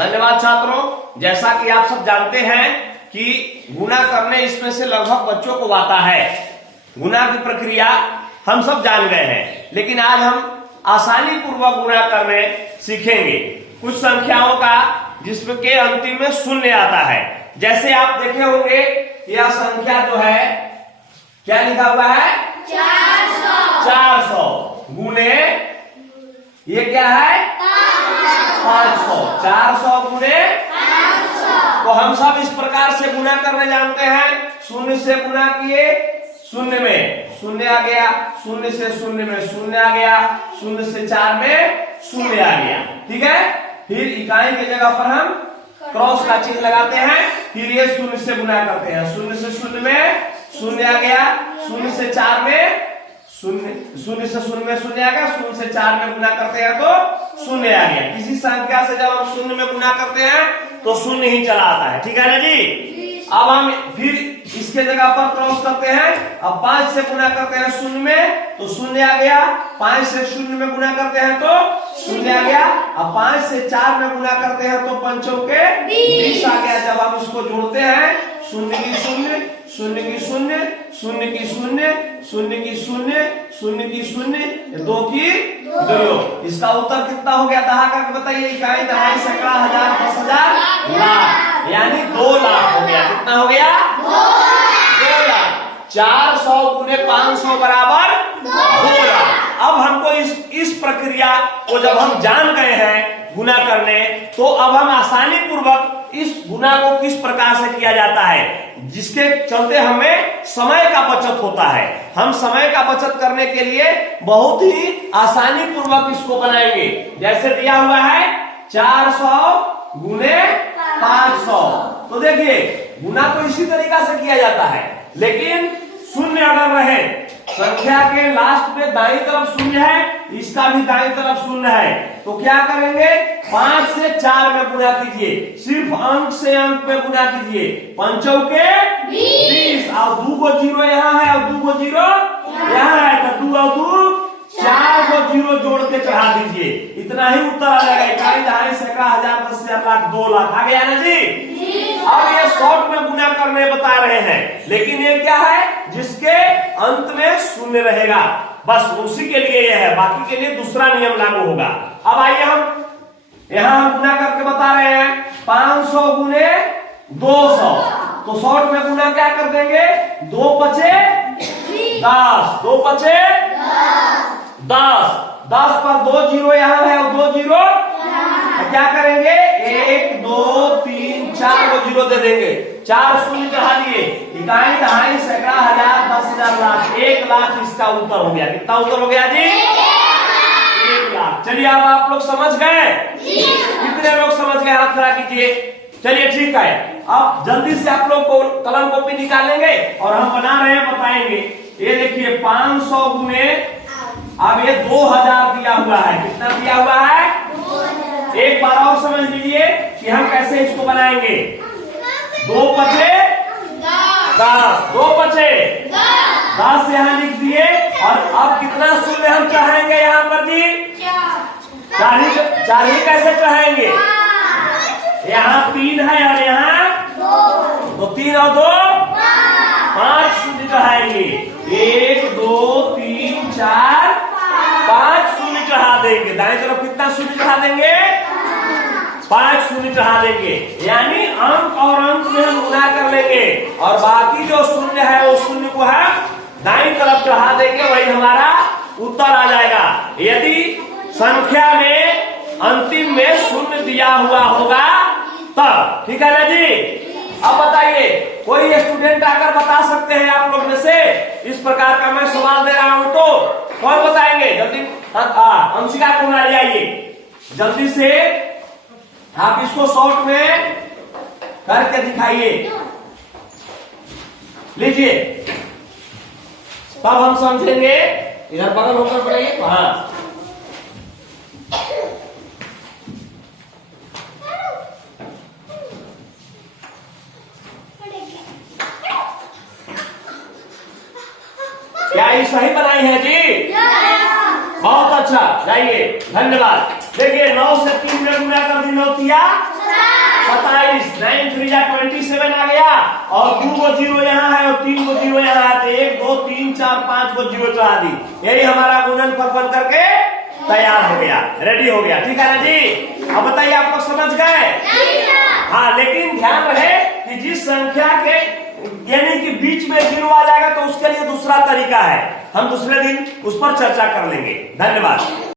धन्यवाद छात्रों। जैसा कि आप सब जानते हैं कि गुणा करने इसमें से लगभग बच्चों को आता है। गुणा की प्रक्रिया हम सब जान गए हैं, लेकिन आज हम आसानी पूर्वक गुणा करने सीखेंगे कुछ संख्याओं का जिसके अंतिम में शून्य आता है। जैसे आप देखे होंगे यह संख्या जो है क्या लिखा हुआ है 400 गुणे ये क्या है 500। 400 गुणे तो हम सब इस प्रकार से गुणा करने जानते हैं। शून्य से गुणा किए, शून्य में शून्य आ गया, शून्य से शून्य में शून्य आ गया, शून्य से 4 में शून्य आ गया। ठीक है, फिर इकाई की जगह पर हम क्रॉस का चिन्ह लगाते हैं, फिर ये शून्य से गुणा करते हैं। शून्य से शून्य में शून्य आ गया, शून्य से 4 में शून्य, शून्य से शून्य में शून्य आ गया, शून्य से 4 में गुणा करते हैं तो शून्य आ गया। किसी संख्या से जब हम शून्य में गुणा करते हैं तो शून्य ही चला आता है। ठीक है ना जी। अब हम फिर इसके जगह पर क्रॉस करते हैं। अब 5 से गुणा करते हैं शून्य में तो शून्य आ गया, 5 से शून्य में गुणा करते हैं तो शून्य आ गया। अब 5 से 4 में गुणा करते हैं तो 5 चौके 20 आ गया। जब हम इसको जोड़ते हैं शून्य की शून्य, शून्य की शून्य, शून्य की शून्य, शून्य की शून्य, शून्य की शून्य, 2 की 2। इसका उत्तर कितना हो गया? दहा करके बताइए। इकाई, दहाई, सैकड़ा, हजार, 10,000, लाख, यानी 2 लाख हो गया। कितना हो गया? 2 लाख। 400 गुने 500 बराबर 2 लाख। अब हमको इस प्रक्रिया को जब हम जान गए हैं गुना करने, तो अब हम आसानी पूर्वक इस गुना को किस प्रकार से किया जाता है, जिसके चलते हमें समय का बचत होता है। हम समय का बचत करने के लिए बहुत ही आसानी पूर्वक इसको बनाएंगे। जैसे दिया हुआ है 400 गुने 500, तो देखिए गुना तो इसी तरीका से किया जाता है, लेकिन शून्य अगर रहे, संख्या के लास्ट में दाईं तरफ शून्य है, इसका भी दाईं तरफ शून्य है, तो क्या करेंगे? 5 से 4 में गुणा कीजिए, सिर्फ अंक से अंक में गुणा कीजिए। 5 चौके 20, और 2 को 0 यहाँ है और 2 को 0 यहाँ है, तो 2 और 2 4 को 0 जोड़ के चढ़ा दीजिए। इतना ही उत्तर आ जाएगा। इकाई, दहाई, सैकड़ा, हजार, 10,000, लाख, 2 लाख आ गया ना जी। अब ये शॉर्ट में गुना करने बता रहे हैं, लेकिन ये क्या है जिसके अंत में शून्य रहेगा, बस उसी के लिए यह है, बाकी के लिए दूसरा नियम लागू होगा। अब आइए हम यहाँ गुना करके बता रहे हैं 500 गुने 200, तो शॉर्ट में गुना क्या कर देंगे? 2 पचे 10, 2 पचे 10, 10 पर 2 0 यहाँ है और 2 0 क्या करेंगे? 1 2 3 4 को 0 दे देंगे, 4 शून्य चढ़ा दिए। इकाई, दहाई, सैकड़ा, हजार, 10,000, लाख, 1 लाख इसका उत्तर हो गया। कितना उत्तर हो गया जी? 1 लाख। चलिए अब आप लोग समझ गए? कितने लोग समझ गए? हाथ खड़ा कीजिए। चलिए ठीक है, अब जल्दी से आप लोग को कलम कॉपी निकालेंगे और हम बना रहे हैं, बताएंगे। ये देखिए 500 गुने, अब ये 2000 दिया हुआ है। कितना दिया हुआ है? एक बार और समझ लीजिए कि हम कैसे इसको बनाएंगे। 2 पचे 10, 2 पचे 10 यहाँ लिख दिए, और अब कितना शून्य हम चाहेंगे यहाँ पर जी? 4 ही कैसे चाहेंगे? यहाँ 3 है और यहाँ 2, तो 3 और 2 5 शून्य चढ़ाएंगे। 1 2 3 4 5 शून्य चढ़ा देंगे। दाएं तरफ कितना शून्य चढ़ा देंगे? 5 शून्य चढ़ा देंगे, यानी अंक और अंक में हम गुणा कर लेंगे, और बाकी जो शून्य है वो शून्य को हम दाईं तरफ चढ़ा देंगे, वही हमारा उत्तर आ जाएगा। यदि संख्या में अंतिम में शून्य दिया हुआ होगा तब। ठीक है ना जी। अब बताइए, कोई स्टूडेंट आकर बता सकते हैं आप लोग में से? इस प्रकार का मैं सवाल दे रहा हूं तो कौन बताएंगे? जल्दी अंशिका कुमारी आइए, जल्दी से आप इसको शॉर्ट में करके दिखाइए। लीजिए, तब हम समझेंगे। इधर बगल होकर पड़ेंगे। हाँ, क्या ये सही बनाई है जी? बहुत अच्छा, जाइए, धन्यवाद। देखिए 9 से 3 में गुना कर दी, 9 तिया 27, 9 3 जा 27 आ गया, और 2 को 0 यहाँ है और 3 को 0 यहाँ है, तो 1 2 3 4 5 को 0 चढ़ा दी। यही हमारा गुणनफल बन करके तैयार हो गया, रेडी हो गया। ठीक है ना जी? अब बताइए आप लोग समझ गए? हाँ, लेकिन ध्यान रहे कि जिस संख्या के यानी कि बीच में 0 आ जाएगा तो उसके लिए दूसरा तरीका है, हम दूसरे दिन उस पर चर्चा कर लेंगे। धन्यवाद।